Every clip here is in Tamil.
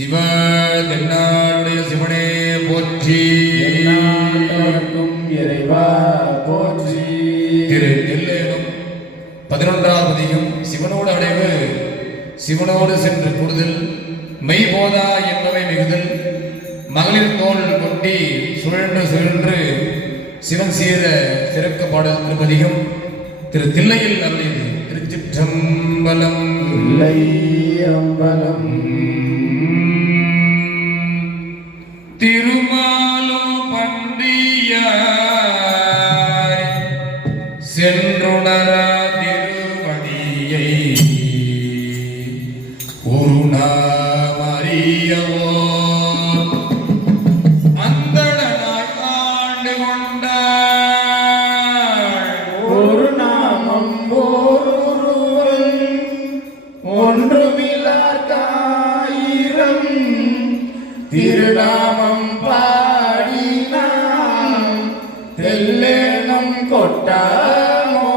சிவ தென்னாடுடைய சிவனே போற்றி. இறைவா போற்றி. திரு நெல்லேனும் 11வது பதிகம். சிவனோடு அடைவு சிவனோடு சென்று கூடுதல் மெய்போதா என்பவை மிகுதல் மகளிர் தோல் கொட்டி சுழன்று சுழன்று சிவன் சீர சிறக்க பாடல் திருப்பதிகம். திரு தில்லையில் அருளியது. திருச்சிற்றம்பலம். திருமாலோ பண்டியாய் சென்றுணரா திருவடியை ஒரு நாமறியவோ அந்தணனாய் ஆண்டு கொண்டாள். ஒரு நாமம் ஒருவன் ஒன்றுமில்லாயிரம் திருநாமம் பாடினாம் தெல்லேனம் கொட்டாமோ.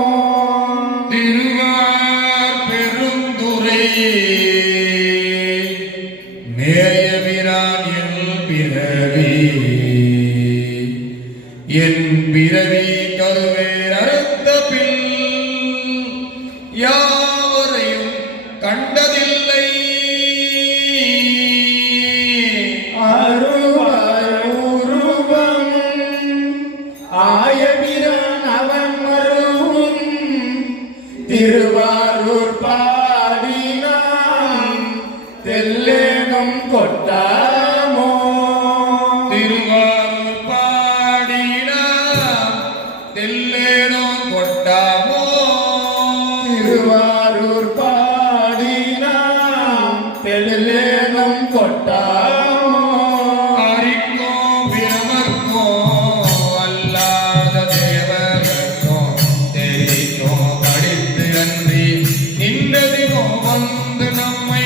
திருவார் பெருந்துரை மேயவிரான் என் பிறவி கருவேர் அறுத்த பில் யாவரையும் கண்டதில்லை. அருவாயுருவம் ஆயபிரான் அவன் மருவும் திருவாரூர் பாடினாம் தெல்லேனம் கொட்டாமோ. திருவாரூர் பாடினாம் தெல்லேனம் கொட்டாமோ. திருவாரூர் பாடினாம் தெல்லேனம் கொட்டாமோ. அரிக்கும் பிரமர்க்கும் அல்லாத தேவர்க்கும் தெரிக்கும் படித்து அன்றி நின்றதினோ வந்து நம்மை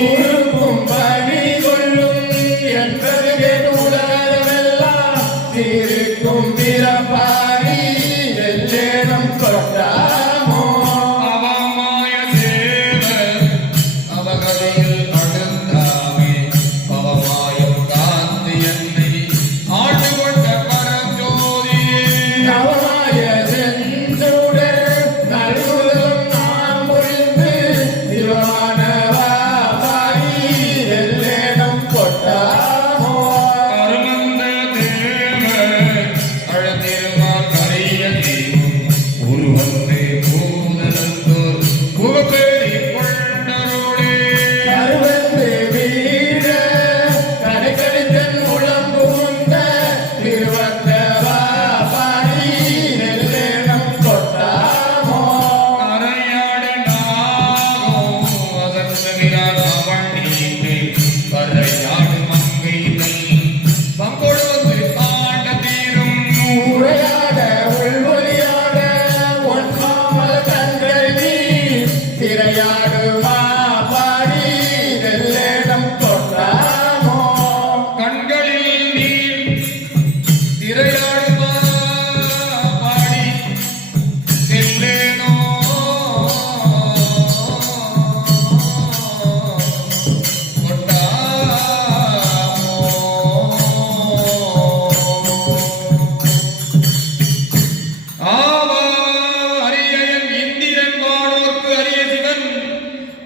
ஊருக்கும் பணி கொள்ளும் என்பது உலகமெல்லாம் இருக்கும் பிறப்பாரி தெல்லேனம் கொட்டாமோ. அவமாய தேவர் அவகதியில் அடுந்தாமே அவமாயம் காந்தி என்னை ஆண்டு கொண்ட பரஞ்சோதியே. நவமாய செஞ்சுடர் நல்குதலும் நாம் புரிந்து திருவானவா பாடி தெல்லேனம் கொட்டாமோ. அருமந்த தேவர் அழதிருமார் கரிய தீவும் உருவந்தே பூதலத்தோர் புகப்பேரி கொண்டரோடே. கருவந்து வீர கடைக்கடித்தன் உளம் புகுந்த திருவந்தவா பாடி தெல்லேனம் கொட்டாமோ. அரையாடு நாகம் வசந்தவிரான் அவன் நீங்கை கரையாடு மங்கைகள் பங்கொழுவது ஆண்ட தீரும். உரையாட உள்வொலியாட ஒன்றாமல் கண்கள் நீ திரையாடுமா பாடி தெல்லேனம் கொட்டாமோ. கண்களில் நீர் திரையாடுமா பாடி செல்லேனோ கொட்டாமோ. ஆவா அரியன் இந்திரன் வானோர்க்கு அரிய சிவன்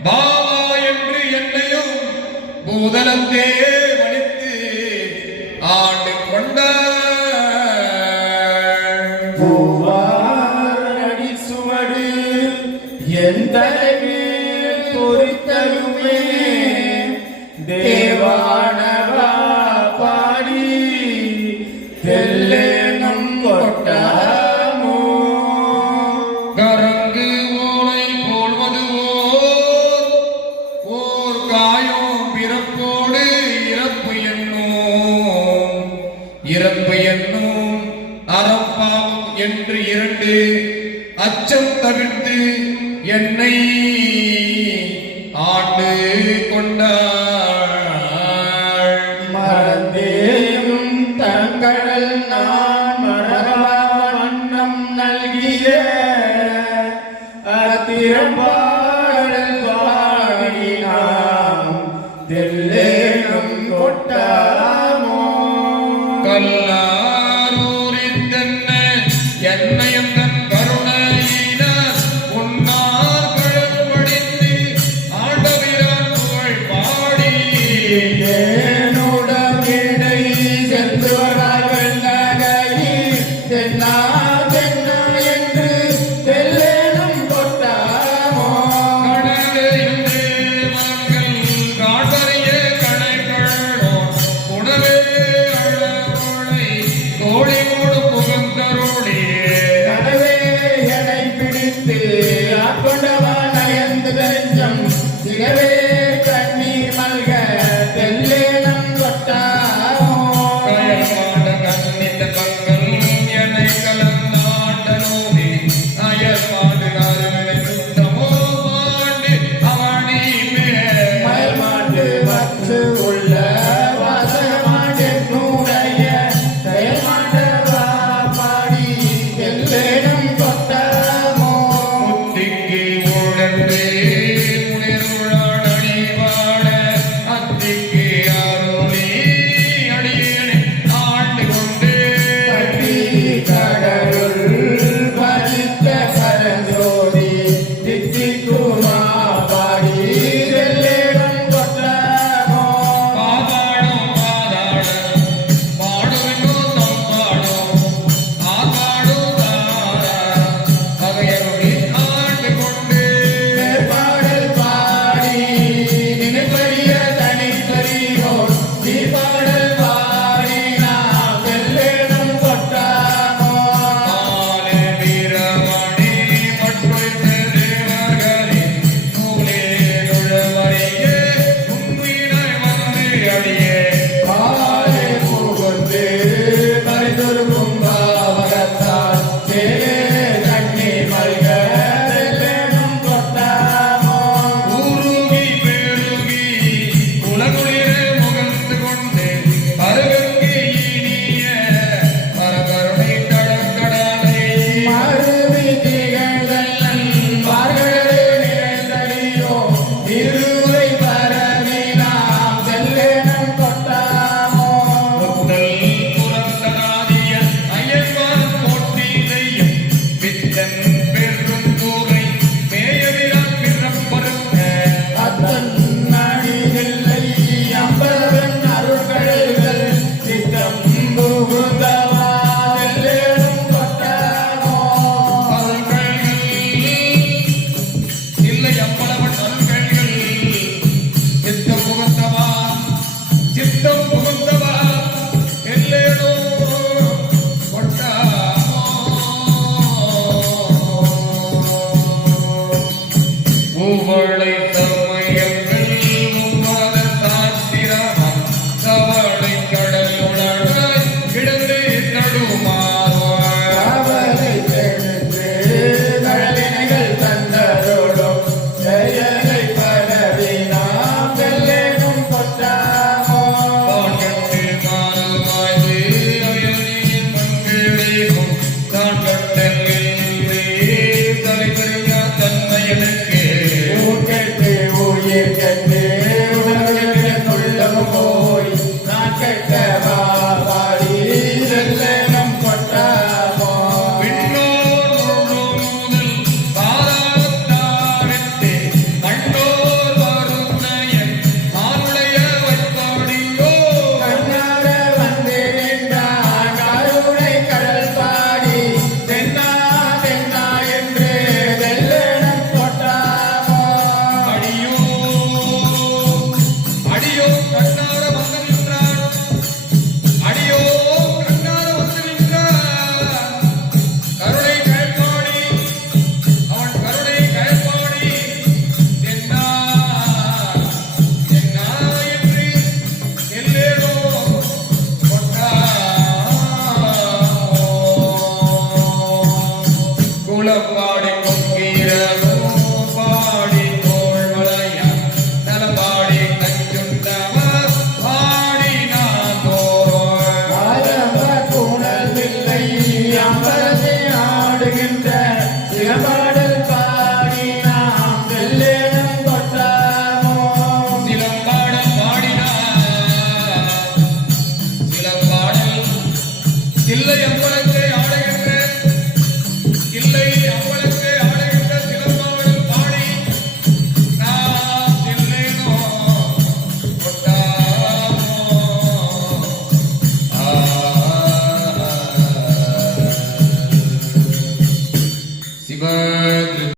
பாவா என்று என்னையும் பூதலத்தே வலித்து ஆண்டு கொண்டாள். பூவாரடி சுவடு எந்த பொறித்தலுமே தேவானவா பாடி தெல்லேனம் கொட்டாமோ. கரங்கு ஓலை போல்வது ஓர் காயம் பிறப்போடு இறப்பு என்னும் அறப்பாவம் என்று இரண்டு அச்சம் தவிர்த்து என்னை ஆண்டு கொண்டாள். மறந்தேயும் தங்கள் நான் மறவா வண்ணம் நல்கிய அத்திரம்பாடல் பாடினாம் தெல்லே